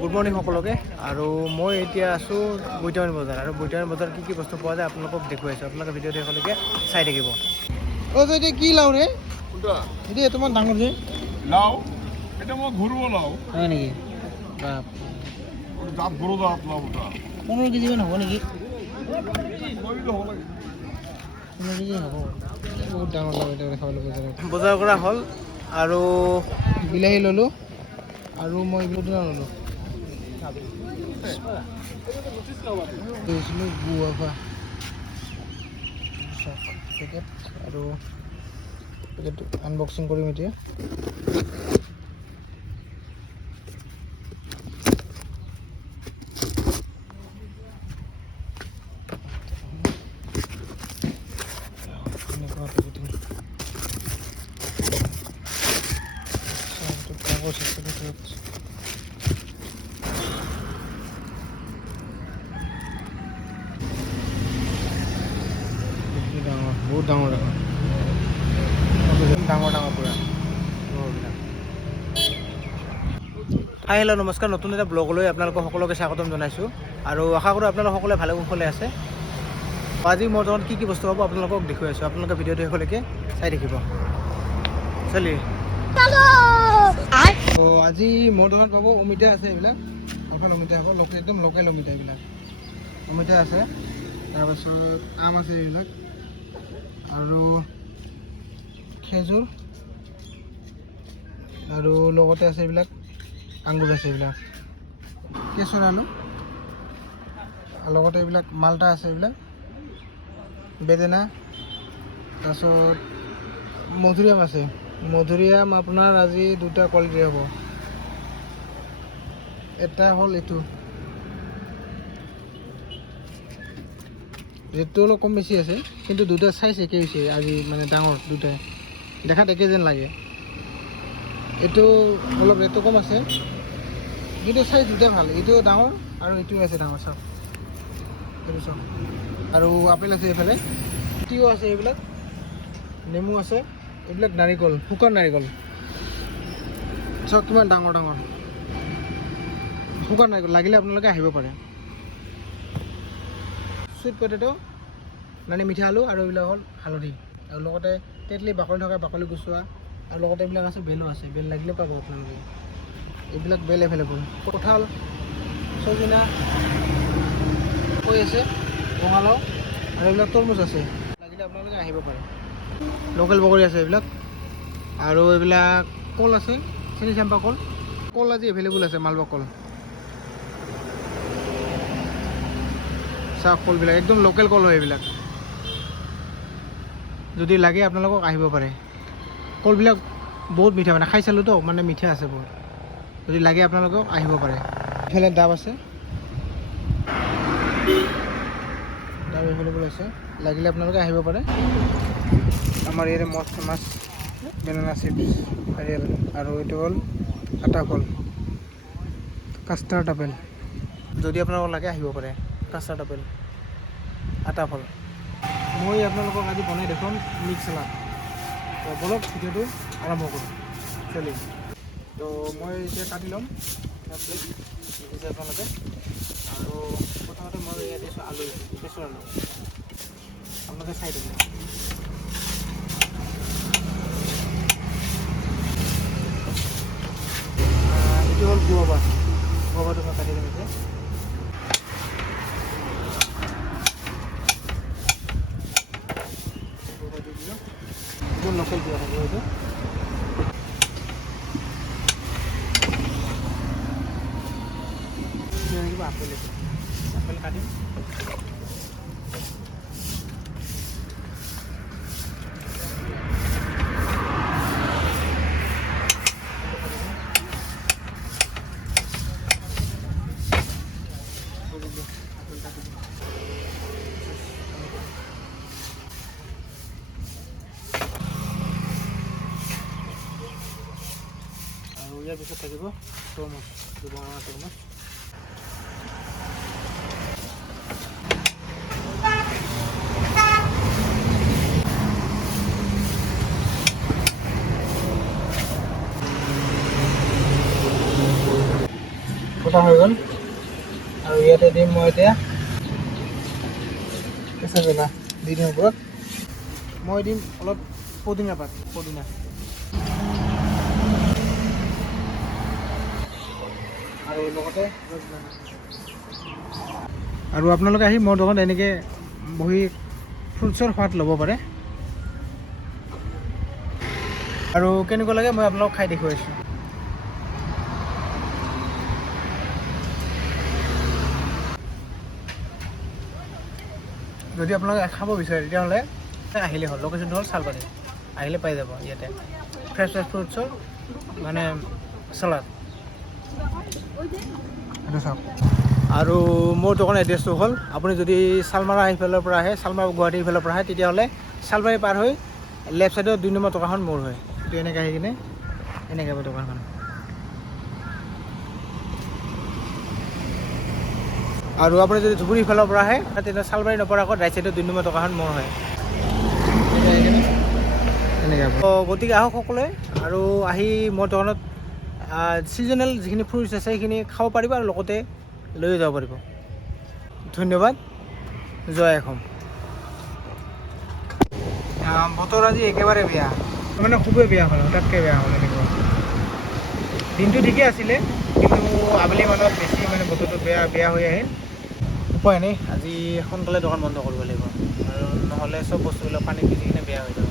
Good morning সকলোকে। আৰু মই এতিয়া আছোঁ বৈতামণি বজাৰ, আৰু বৈতামণি বজাৰত কি বস্তু পোৱা যায় আপোনালোকক দেখুৱাইছোঁ। আপোনালোকে ভিডিঅ'টো শেষলৈকে চাই থাকিব। অ' তো এতিয়া কি লাও ৰে? এতিয়া তোমাৰ ডাঙৰ যে লাও, এটা মই ঘৰুৱা লাও। হয় নেকি? বাপ, জাত বড় জাত লাউটা 15 কেজিমান হ'ব নেকি? 15 হ'ব লাগে। 15 কেজি হ'ব। বহুত ডাঙৰ লাও এটা দেখাবলৈ বজাৰ কৰা হ'ল। আৰু বিলাহী ল'লোঁ, আৰু মই এইবোৰ ল'লোঁ গুৱা পেকেট, আৰু পেকেটটো আনবক্সিং কৰিম এতিয়া। বহুত ডাঙৰ ডাঙৰ পুৰা। হাই হেল্ল' নমস্কাৰ। নতুন এটা ব্লগলৈ আপোনালোকক সকলোকে স্বাগতম জনাইছোঁ, আৰু আশা কৰোঁ আপোনালোক সকলোৱে ভালে কুশলে আছে। আজি মোৰ লগত কি বস্তু হ'ব আপোনালোকক দেখুৱাইছোঁ। আপোনালোকে ভিডিঅ'টো শেষলৈকে চাই থাকিব। চলি তো আজি মোৰ দোকানত পাব অমিতা আছে, এইবিলাক লোকেল অমিতা হ'ব, একদম লোকেল অমিতা। এইবিলাক অমিতা আছে, তাৰপাছত আম আছে এইবিলাক, আৰু খেজুৰ, আৰু লগতে আছে এইবিলাক আঙুৰ আছে, এইবিলাক কেশৰ আলু, আৰু লগতে এইবিলাক মালটা আছে, এইবিলাক বেদেনা, তাৰপাছত মধুৰিআম আছে। মধুৰিআম আপোনাৰ আজি দুটা কোৱালিটিৰ হ'ব। এটা হ'ল এইটো, ৰেটটো অলপ কম বেছি আছে, কিন্তু দুটা চাইজ একেই হৈছে আজি, মানে ডাঙৰ দুটাই দেখাত একে যেন লাগে। এইটো অলপ ৰেটটো কম আছে, কিন্তু চাইজ দুটাই ভাল। এইটো ডাঙৰ আৰু এইটোও আছে ডাঙৰ, চাওক এইটো চাওক। আৰু আপেল আছে এইফালে, তিয়ঁহ আছে, এইবিলাক নেমু আছে, এইবিলাক নাৰিকল, শুকান নাৰিকল চাওক কিমান ডাঙৰ ডাঙৰ শুকান নাৰিকল। লাগিলে আপোনালোকে আহিব পাৰে। চুইট পটেটো মানে মিঠা আলু, আৰু এইবিলাক হ'ল হালধি, আৰু লগতে তেতলি বাকলি থকা বাকলি গুচোৱা, আৰু লগতে এইবিলাক আছে বেলো আছে, বেল লাগিলে পাব আপোনালোকে। এইবিলাক বেল এভেইলেবল। কঁঠাল, চজিনা, কৈ আছে, ৰঙালাও, আৰু এইবিলাক তৰমুজ আছে, লাগিলে আপোনালোকে আহিব পাৰে। লোকেল বগৰী আছে এইবিলাক, আৰু এইবিলাক কল আছে, চেনি চাম্পা কল। কল আজি এভেইলেবল আছে, মালভোগ কল। চাওক কলবিলাক একদম লোকেল কল হয় এইবিলাক। যদি লাগে আপোনালোকক আহিব পাৰে। কলবিলাক বহুত মিঠা, মানে খাই চালোঁতো, মানে মিঠা আছে বহুত। যদি লাগে আপোনালোকক আহিব পাৰে। এইফালে ডাব আছে, ডাব এভেইলেবল আছে, লাগিলে আপোনালোকে আহিব পাৰে। আমাৰ ইয়াৰে মষ্ট ফেমাছ বেনানা চিপছ নাৰিয়েল, আৰু এইটো হ'ল আটা কল, কাষ্টাৰ্ড আপেল। যদি আপোনালোকক লাগে আহিব পাৰে। কাষ্টাৰ্ড আপেল, আটা ফল। মই আপোনালোকক আজি বনাই দেখুৱাম মিক্স চালাড। তো বলক ভিডিঅ'টো আৰম্ভ কৰোঁ। চলি তো মই এতিয়া কাটি ল'ম দেখিছে আপোনালোকে। আৰু প্ৰথমতে মই ইয়াত দিছোঁ আলু, কেঁচুৰ আলু, আপোনালোকে চাই দিব। এইটো হ'ল গুৱাবা, গুৱাবাটো মই কাটি দিম এতিয়া। একদম লোকেল গুৱা থাকিব এইটো। আপেল, আপেল কাটিম। আৰু ইয়াৰ পিছত থাকিব তৰমুজ, বনানা তৰমুজ। কটা হৈ গ'ল আৰু ইয়াতে দিম মই এতিয়া কেঁচা জ্বলা দি দিম ওপৰত মই দিম অলপ পদিনা পাত পদিনা আৰু লগতে আৰু আপোনালোকে আহি মোৰ দোকানত এনেকৈ বহি ফ্ৰুটছৰ সোৱাদ ল'ব পাৰে আৰু কেনেকুৱা লাগে মই আপোনালোকক খাই দেখুৱাইছোঁ যদি আপোনালোকে খাব বিচাৰে তেতিয়াহ'লে আহিলে হ'ল লোকেশ্যনটো হ'ল চালবাৰী আহিলে পাই যাব ইয়াতে ফ্ৰেছ ফ্ৰুটছৰ মানে চালাড এইটো চাওক আৰু মোৰ দোকানৰ এড্ৰেছটো হ'ল আপুনি যদি চালমাৰা সেইফালৰ পৰা আহে চালমাৰা গুৱাহাটী সেইফালৰ পৰা আহে তেতিয়াহ'লে চালবাৰী পাৰ হৈ লেফ্ট ছাইডত 2 নম্বৰ দোকানখন মোৰ হয় এইটো এনেকৈ আহি কিনে এনেকৈ হ'ব দোকানখন আৰু আপুনি যদি ধুবুৰী ফালৰ পৰা আহে তেতিয়া চালবাৰী নপৰা আগত ৰাইট ছাইডত 2 নম্বৰ দোকানখন মোৰ হয় এনেকৈ গতিকে আহক সকলোৱে আৰু আহি মোৰ দোকানত ছিজনেল যিখিনি ফ্ৰুটছ আছে সেইখিনি খাব পাৰিব আৰু লগতে লৈ যাব পাৰিব ধন্যবাদ জয় অসম বতৰ আজি একেবাৰে বেয়া মানে খুবেই বেয়া হ'ল হঠাৎকৈ বেয়া হ'ল এনেকুৱা দিনটো ঠিকে আছিলে কিন্তু আবেলি মানত বেছি মানে বতৰটো বেয়া হৈ আহিল উপায় নাই আজি সোনকালে দোকান বন্ধ কৰিব লাগিব আৰু নহ'লে চব বস্তুবিলাক পানী ভিজি কিনে বেয়া হৈ যাব